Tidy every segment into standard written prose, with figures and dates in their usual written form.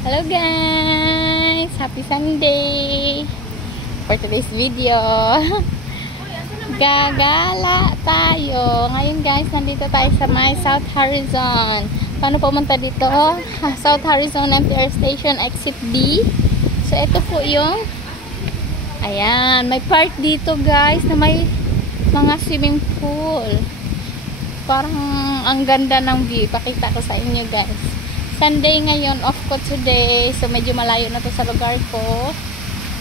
Hello guys! Happy Sunday! For today's video, gagala tayo. Ngayon guys, nandito tayo sa may South Horizon. Paano pumunta dito? South Horizon MTR Station, Exit D. So, ito po yung ayan, may park dito guys na may mga swimming pool. Parang ang ganda ng view. Pakita ko sa inyo guys. Sunday ngayon, off ko today. So, medyo malayo na to sa lugar ko.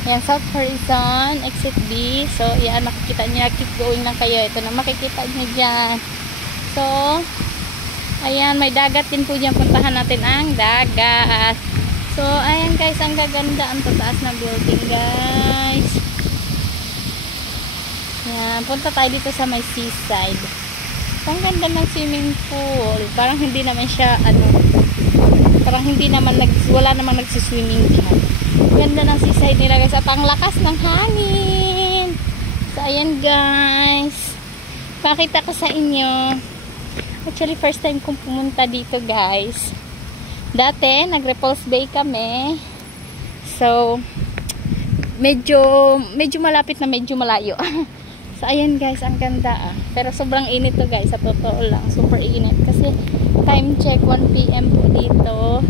Ayan, South Horizon, Exit D. So, yan, makikita nyo. Keep going lang kayo. Ito na makikita nyo dyan. So, ayan, may dagat din po dyan. Puntahan natin ang dagat. So, ayan guys, ang gaganda. Ang tataas na building guys. Ayan, punta tayo dito sa may seaside. So, ang ganda ng swimming pool. Parang hindi naman siya, parang hindi naman wala namang nagsiswimming dyan. Ganda ng seaside nila guys. At ang lakas ng hangin. So ayan guys, pakita ko sa inyo. Actually first time kong pumunta dito guys. Dati nag-Repulse Bay kami. So medyo malapit na medyo malayo. So ayan guys, ang ganda Pero sobrang init to guys, sa totoo lang. Super init kasi time check 1 PM po dito.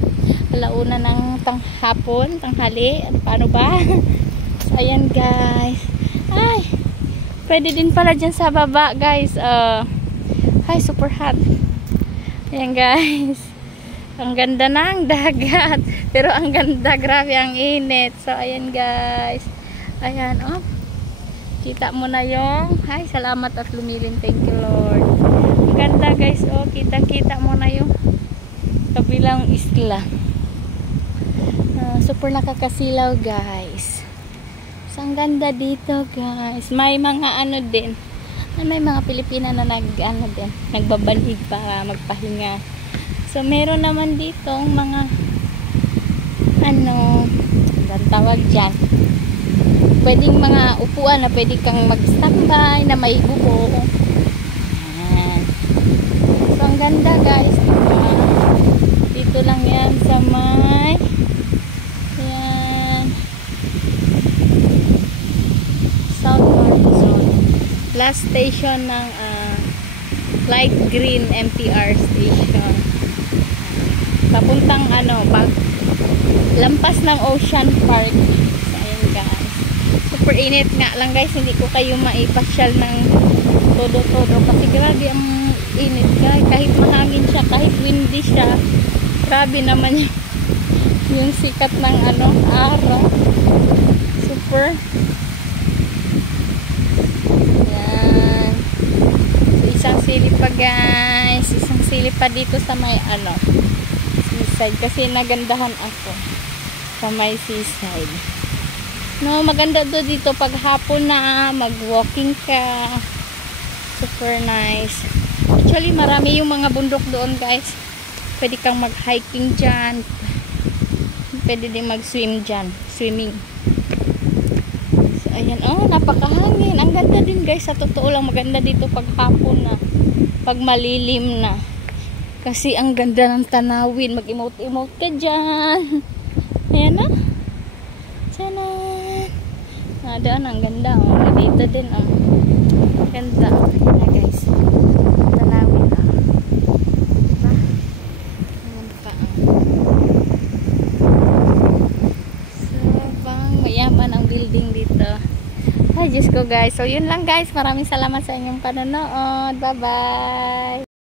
Alauna ng tanghali. Paano ba? So ayan guys. Ay, pwede din pala dyan sa baba guys. Hi, super hot. Ayan guys. Ang ganda ng dagat. Pero ang ganda, grabe ang init. So ayan guys. Ayan kita mo na yung ay, salamat at lumilin. Thank you Lord. Ang ganda guys. Kita mo na yung kabilang isla. Super nakakasilaw guys. So, ang ganda dito guys. May mga din. May mga Pilipina na din. Nagbabanig para magpahinga. So, meron naman dito mga ang tawag dyan. Pwedeng mga upuan na pwede kang mag-standby na may bubong. Ayan. So, ang ganda guys. Dito lang yan sa may ayan, South Horizon. Last station ng light green MTR station. Papuntang pag lampas ng Ocean Park. So, ayan guys. Super init nga lang guys, hindi ko kayo maipasyal ng todo-todo kasi grabe ang init guys. Kahit mahangin siya, kahit windy siya, grabe naman yung sikat ng araw. Super. Yan. So, isang silip pa guys. Isang silip pa dito sa may seaside kasi nagandahan ako sa may seaside. No, maganda do dito pag hapon na mag-walking ka. Super nice. Actually, marami yung mga bundok doon, guys. Pwede kang mag-hiking dyan. Pwede din mag-swim dyan. Swimming. So, ayan. Napakahangin. Ang ganda din, guys. Sa totoo lang, maganda dito pag hapon na. Pag malilim na. Kasi ang ganda ng tanawin. Mag-emote-emote ka dyan. Ayan na. Sana. Doon, ang ganda. Dito din, ganda. Ayan na, guys. Tanawin, diba? Ayan pa, So, bang mayaman ang building dito. Ay, Diyos ko, guys. So, yun lang, guys. Maraming salamat sa inyong panonood. Bye-bye.